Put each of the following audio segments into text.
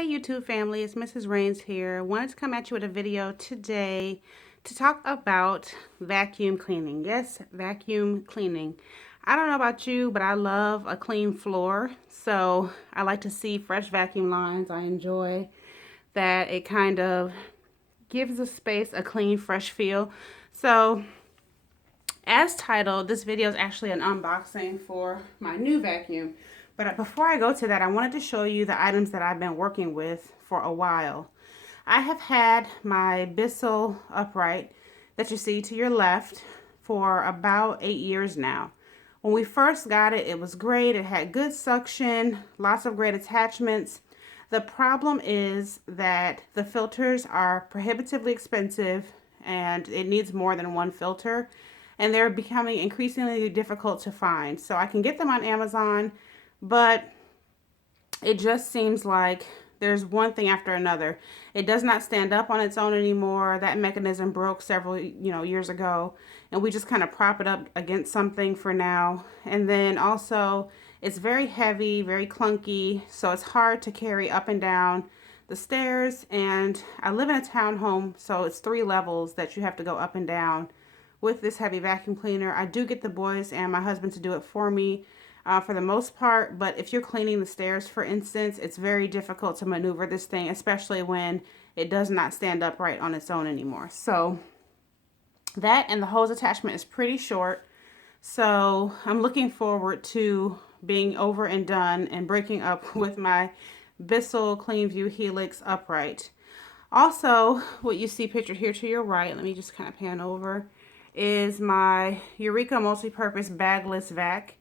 Hey YouTube family, it's Mrs. Rains here. Wanted to come at you with a video today to talk about vacuum cleaning. Yes, vacuum cleaning. I don't know about you, but I love a clean floor. So I like to see fresh vacuum lines. I enjoy that it kind of gives the space a clean, fresh feel. So as titled, this video is actually an unboxing for my new vacuum. But before I go to that, I wanted to show you the items that I've been working with for a while. I have had my Bissell upright that you see to your left for about 8 years now. When we first got it, it was great. It had good suction, lots of great attachments. The problem is that the filters are prohibitively expensive and it needs more than one filter. And they're becoming increasingly difficult to find. So I can get them on Amazon, but it just seems like there's one thing after another. It does not stand up on its own anymore. That mechanism broke several, years ago, and we just kind of prop it up against something for now. And then also, it's very heavy, very clunky, so it's hard to carry up and down the stairs. And I live in a townhome, so it's 3 levels that you have to go up and down with this heavy vacuum cleaner. I do get the boys and my husband to do it for me for the most part, but if you're cleaning the stairs, for instance, it's very difficult to maneuver this thing, especially when it does not stand upright on its own anymore. So that, and the hose attachment is pretty short, so I'm looking forward to being over and done and breaking up with my Bissell CleanView Helix upright. Also, what you see pictured here to your right, let me just kind of pan over, is my Eureka multi-purpose bagless vac.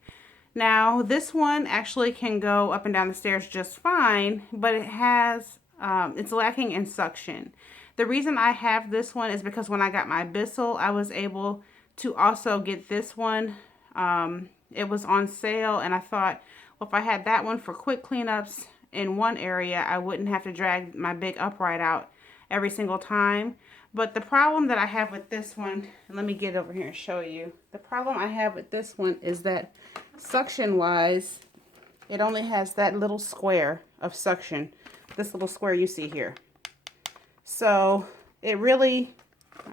Now, this one actually can go up and down the stairs just fine, but it has, it's lacking in suction. The reason I have this one is because when I got my Bissell, I was able to also get this one. It was on sale, and I thought, well, if I had that one for quick cleanups in one area, I wouldn't have to drag my big upright out every single time. But the problem that I have with this one, and let me get over here and show you. The problem I have with this one is that suction wise, it only has that little square of suction. This little square you see here. So it really,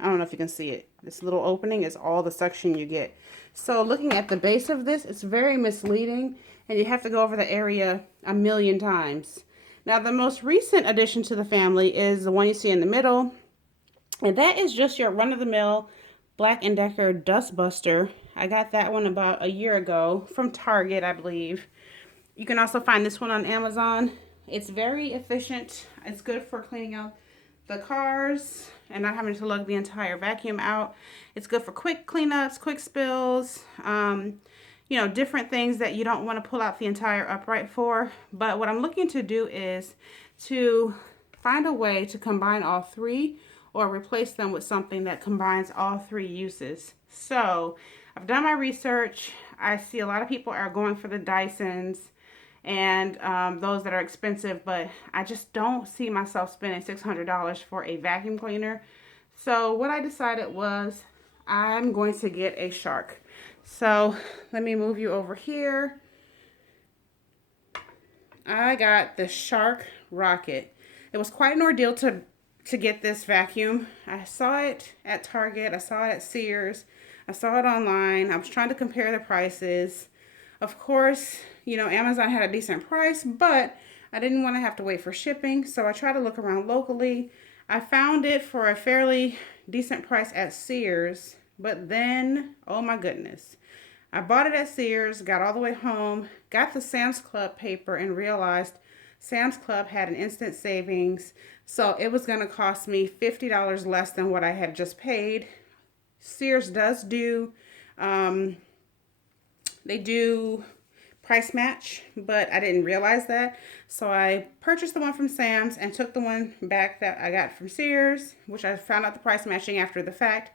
I don't know if you can see it. This little opening is all the suction you get. So looking at the base of this, it's very misleading, and you have to go over the area a million times. Now the most recent addition to the family is the one you see in the middle. And that is just your run-of-the-mill Black & Decker Dust Buster. I got that one about a year ago from Target, I believe. You can also find this one on Amazon. It's very efficient. It's good for cleaning out the cars and not having to lug the entire vacuum out. It's good for quick cleanups, quick spills, different things that you don't want to pull out the entire upright for. But what I'm looking to do is to find a way to combine all 3, or replace them with something that combines all 3 uses. So I've done my research. I see a lot of people are going for the Dysons and those that are expensive, but I just don't see myself spending $600 for a vacuum cleaner. So what I decided was I'm going to get a Shark. So let me move you over here. I got the Shark Rocket. It was quite an ordeal to get this vacuum. I saw it at Target, I saw it at Sears, I saw it online. I was trying to compare the prices. Of course, Amazon had a decent price, but I didn't want to have to wait for shipping, so I tried to look around locally. I found it for a fairly decent price at Sears, but then, oh my goodness, I bought it at Sears, got all the way home, got the Sam's Club paper, and realized Sam's Club had an instant savings, so it was going to cost me $50 less than what I had just paid. Sears does do, they do price match, but I didn't realize that. So I purchased the one from Sam's and took the one back that I got from Sears, which I found out the price matching after the fact.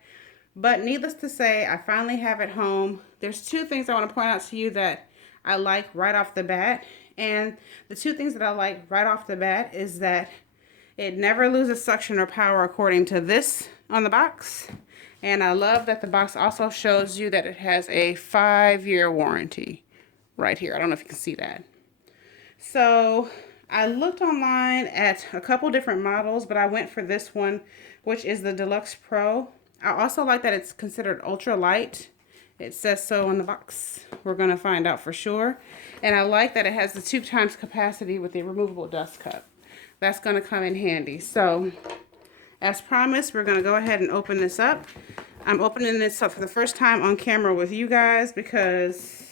But needless to say, I finally have it home. There's 2 things I want to point out to you that I like right off the bat. And the 2 things that I like right off the bat is that it never loses suction or power according to this on the box. And I love that the box also shows you that it has a 5-year warranty right here. I don't know if you can see that. So I looked online at a couple different models, but I went for this one, which is the Deluxe Pro. I also like that it's considered ultra light. It says so on the box. We're gonna find out for sure. And I like that it has the 2 times capacity with the removable dust cup. That's gonna come in handy. So, as promised, we're gonna go ahead and open this up. I'm opening this up for the first time on camera with you guys because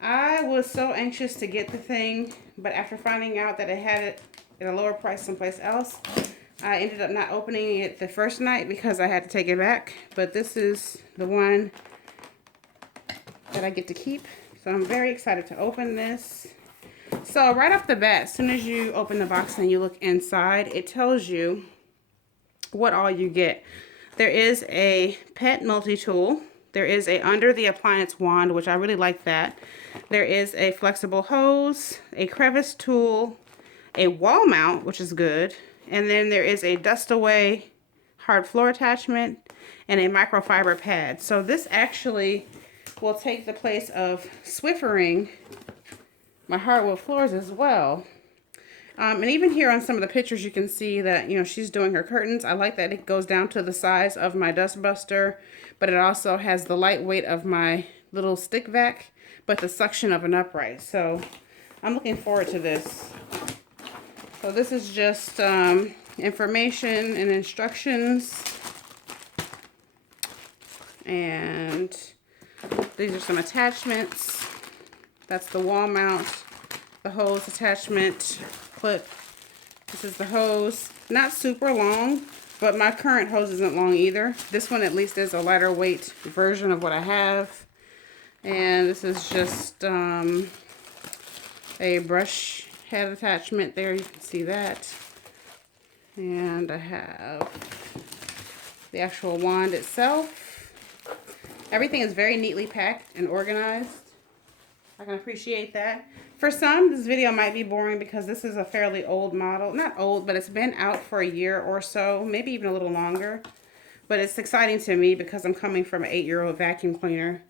I was so anxious to get the thing, but after finding out that it had it at a lower price someplace else, I ended up not opening it the first night because I had to take it back. But this is the one that I get to keep. So I'm very excited to open this. So right off the bat, as soon as you open the box and you look inside, it tells you what all you get. There is a pet multi-tool. There is a under the appliance wand, which I really like that. There is a flexible hose, a crevice tool, a wall mount, which is good. And then there is a dust away hard floor attachment and a microfiber pad. So this actually will take the place of Swiffering my hardwood floors as well. And even here on some of the pictures, you can see that, you know, she's doing her curtains. I like that it goes down to the size of my dust buster, but it also has the lightweight of my little stick vac, but the suction of an upright. So I'm looking forward to this. So this is just information and instructions. And these are some attachments. That's the wall mount, the hose attachment clip. This is the hose. Not super long, but my current hose isn't long either. This one at least is a lighter weight version of what I have. And this is just a brush head attachment there. You can see that. And I have the actual wand itself. Everything is very neatly packed and organized. I can appreciate that. For some, this video might be boring because this is a fairly old model. Not old, but it's been out for a year or so, maybe even a little longer. But it's exciting to me because I'm coming from an 8-year-old vacuum cleaner.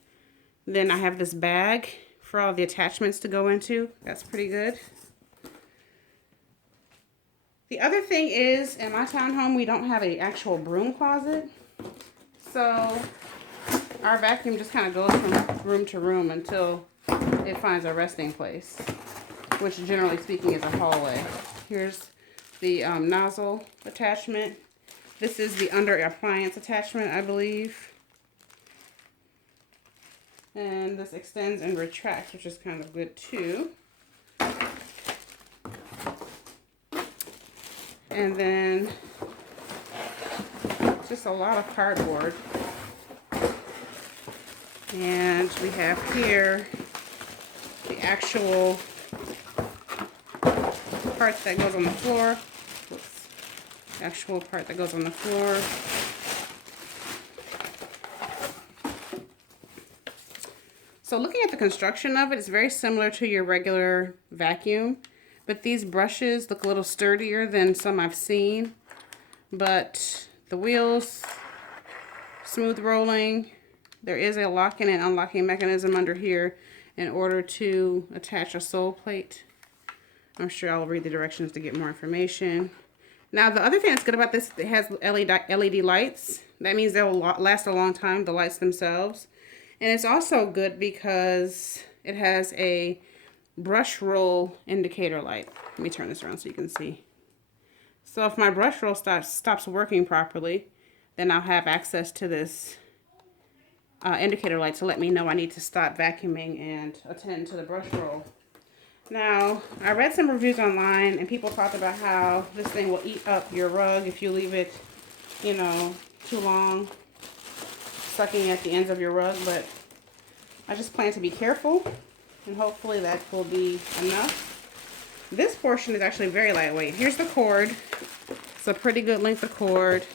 Then I have this bag for all the attachments to go into. That's pretty good. The other thing is, in my townhome, we don't have an actual broom closet. So our vacuum just kind of goes from room to room until it finds a resting place, which generally speaking is a hallway. Here's the nozzle attachment. This is the under appliance attachment, I believe. And this extends and retracts, which is kind of good too. And then just a lot of cardboard. And we have here the actual part that goes on the floor. Oops. The actual part that goes on the floor. So looking at the construction of it, it's very similar to your regular vacuum, but these brushes look a little sturdier than some I've seen. But the wheels, smooth rolling. There is a locking and unlocking mechanism under here in order to attach a sole plate. I'm sure I'll read the directions to get more information. Now, the other thing that's good about this, it has LED lights. That means they'll last a long time, the lights themselves. And it's also good because it has a brush roll indicator light. Let me turn this around so you can see. So if my brush roll stops working properly, then I'll have access to this indicator light to let me know I need to stop vacuuming and attend to the brush roll. Now, I read some reviews online and people talked about how this thing will eat up your rug if you leave it, you know, too long, sucking at the ends of your rug, but I just plan to be careful and hopefully that will be enough. This portion is actually very lightweight. Here's the cord. It's a pretty good length of cord.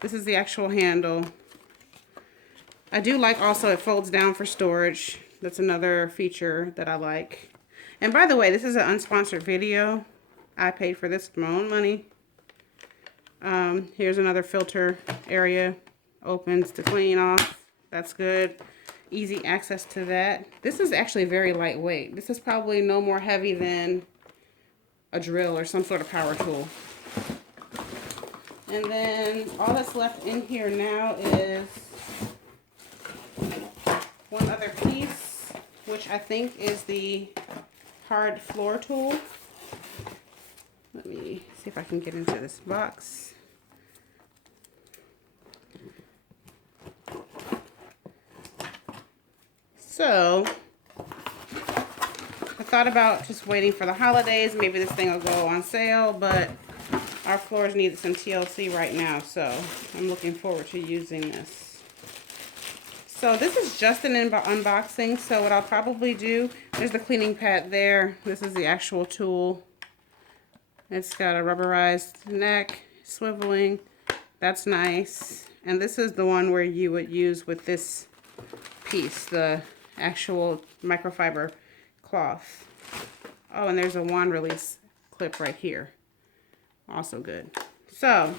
This is the actual handle. I do like also it folds down for storage. That's another feature that I like. And by the way, this is an unsponsored video. I paid for this with my own money. Here's another filter area. Opens to clean off. That's good. Easy access to that. This is actually very lightweight. This is probably no more heavy than a drill or some sort of power tool. And then all that's left in here now is one other piece, which I think is the hard floor tool. Let me see if I can get into this box. So I thought about just waiting for the holidays. Maybe this thing will go on sale, but our floors need some TLC right now, so I'm looking forward to using this. So this is just an unboxing, so what I'll probably do, there's the cleaning pad there. This is the actual tool. It's got a rubberized neck, swiveling. That's nice. And this is the one where you would use with this piece, the actual microfiber cloth. Oh, and there's a wand release clip right here. Also good. So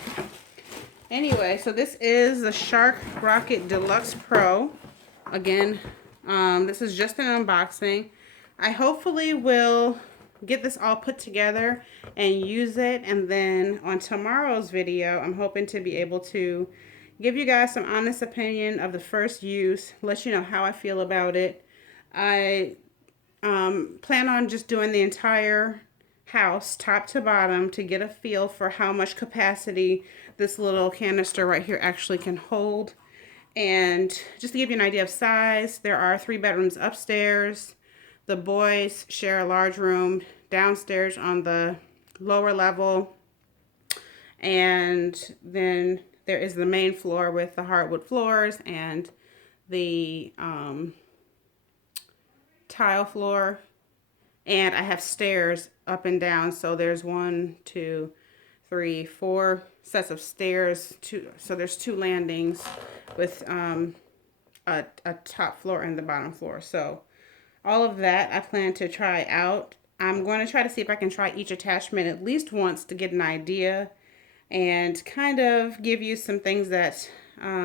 anyway, so this is the Shark Rocket Deluxe Pro. Again, this is just an unboxing. I hopefully will get this all put together and use it, and then on tomorrow's video I'm hoping to be able to give you guys some honest opinion of the first use, let you know how I feel about it. I plan on just doing the entire house top to bottom to get a feel for how much capacity this little canister right here actually can hold. And just to give you an idea of size, there are 3 bedrooms upstairs. The boys share a large room downstairs on the lower level, and then there is the main floor with the hardwood floors and the tile floor. And I have stairs up and down, so there's 1, 2, 3, 4 sets of stairs. So there's 2 landings with a top floor and the bottom floor. So all of that I plan to try out. I'm going to try to see if I can try each attachment at least once to get an idea and kind of give you some things that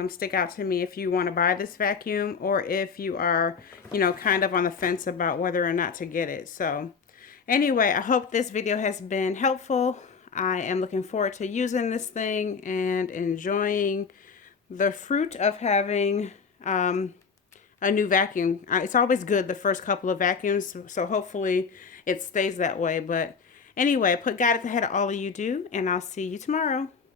stick out to me if you want to buy this vacuum, or if you are, you know, kind of on the fence about whether or not to get it. So anyway, I hope this video has been helpful. I am looking forward to using this thing and enjoying the fruit of having a new vacuum. It's always good the first couple of vacuums, so hopefully it stays that way. But anyway, put God at the head of all of you do, and I'll see you tomorrow.